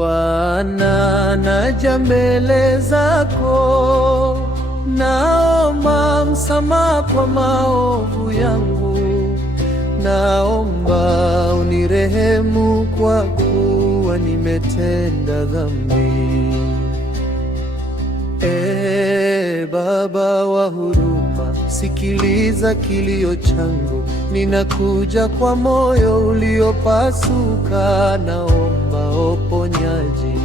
Bwana, naja mbele zako, naomba msamaha kwa maovu yangu, naomba unirehemu kwa kuwa nimetenda dhambi. Baba wa huruma, sikiliza kilio changu, ninakuja kwa moyo uliopasuka, naomba uponyaji.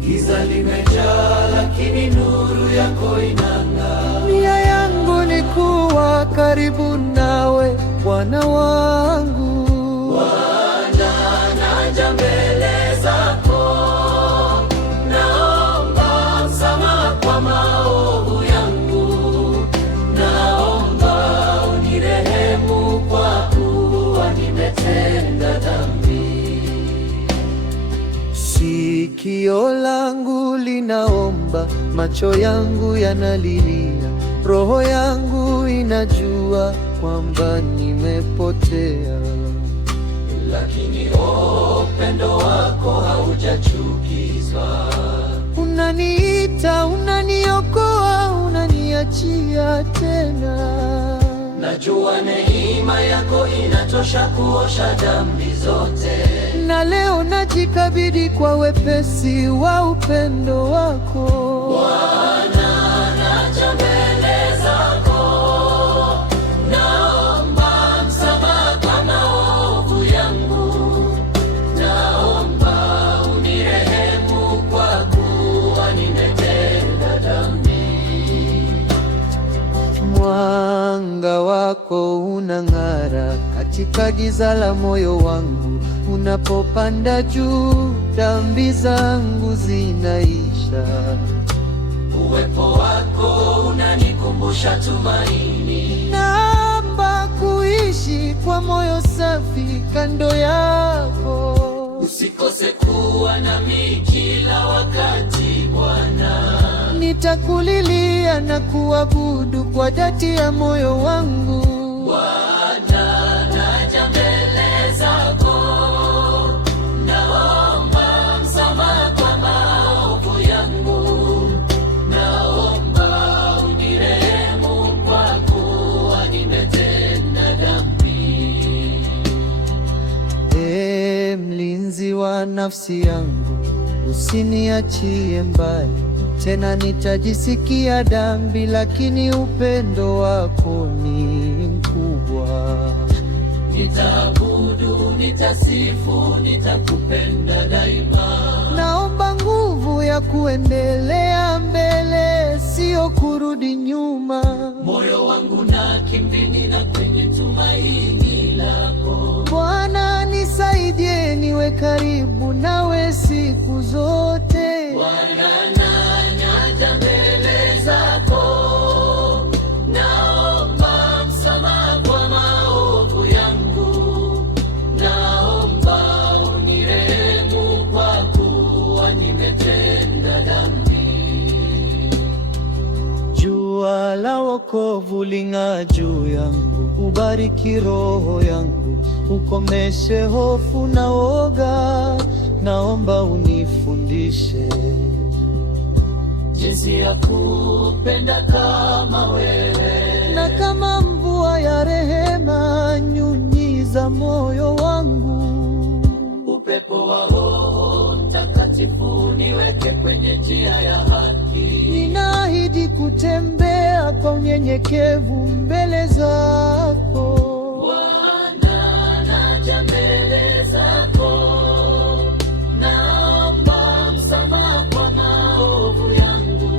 Giza limejaa, lakini nuru yako inang'aa. Nia yangu ni kuwa karibu nawe, Bwana wangu. Bwana, naja mbele zako, naomba msamaha kwa maovu yangu, naomba unirehemu kwa kuwa nimetenda dhambi. Sikio langu linaomba, macho yangu yanalilia, roho yangu inajua kwamba nimepotea. Lakini upendo wako haujachukizwa. Unaniita, unaniokoa, unaniachia tena. Najua neema yako inatosha kuosha dhambi zote, na leo najikabidhi kwa wepesi wa upendo wako. Bwana, naja mbele zako, naomba msamaha kwa maovu yangu, naomba unirehemu kwa kuwa nimetenda dhambi. Mwanga wako unang'ara katika giza la moyo wangu, unapopanda juu, dhambi zangu zinaisha. Uwepo wako unanikumbusha tumaini, naomba kuishi kwa moyo safi kando yako. Usikose kuwa nami kila wakati Bwana, nitakulilia na kuabudu kwa dhati ya moyo wangu. Bwana, naja mbele zako, naomba msamaha kwa maovu yangu, naomba unirehemu kwa kuwa nimetenda dhambi. Mlinzi wa nafsi yangu, usiniachie mbali tena, nitajisikia dhambi, lakini upendo wako ni mkubwa. Nitaabudu, nitasifu, nitakupenda daima. Naomba nguvu ya kuendelea mbele, sio kurudi nyuma. Moyo wangu nakimbilia kwenye tumaini lako. Bwana, nisaidie niwe karibu nawe siku zote. Bwana, naja mbele zako, naomba msamaha kwa maovu yangu, naomba unirehemu kwa kuwa nimetenda dhambi. Jua la wokovu ling'aa juu yangu, ubariki roho yangu, ukomeshe hofu na woga, naomba unifundishe jinsi ya kupenda kama wewe, na kama mvua ya rehema nyunyiza moyo wangu. Upepo wa Roho Mtakatifu niweke kwenye njia ya haki, ninaahidi kutembea kwa unyenyekevu mbele zako. Bwana, naja mbele zako, naomba msamaha kwa maovu yangu,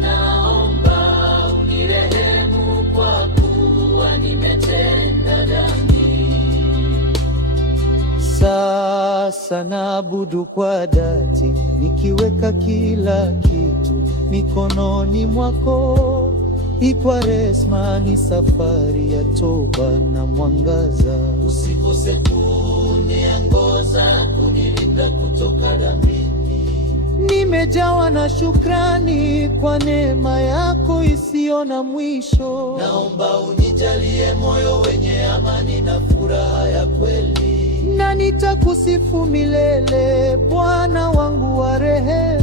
naomba unirehemu kwa kuwa nimetenda dhambi. Sasa naabudu kwa dhati, nikiweka kila kitu mikononi mwako. Kwaresma ni safari ya toba na mwangaza. Usikose kuniongoza, kunilinda kutoka dhambini. Nimejawa na shukrani kwa neema yako isiyo usio na mwisho. Naomba unijalie moyo wenye amani na furaha ya kweli, na nitakusifu milele, Bwana wangu wa rehema.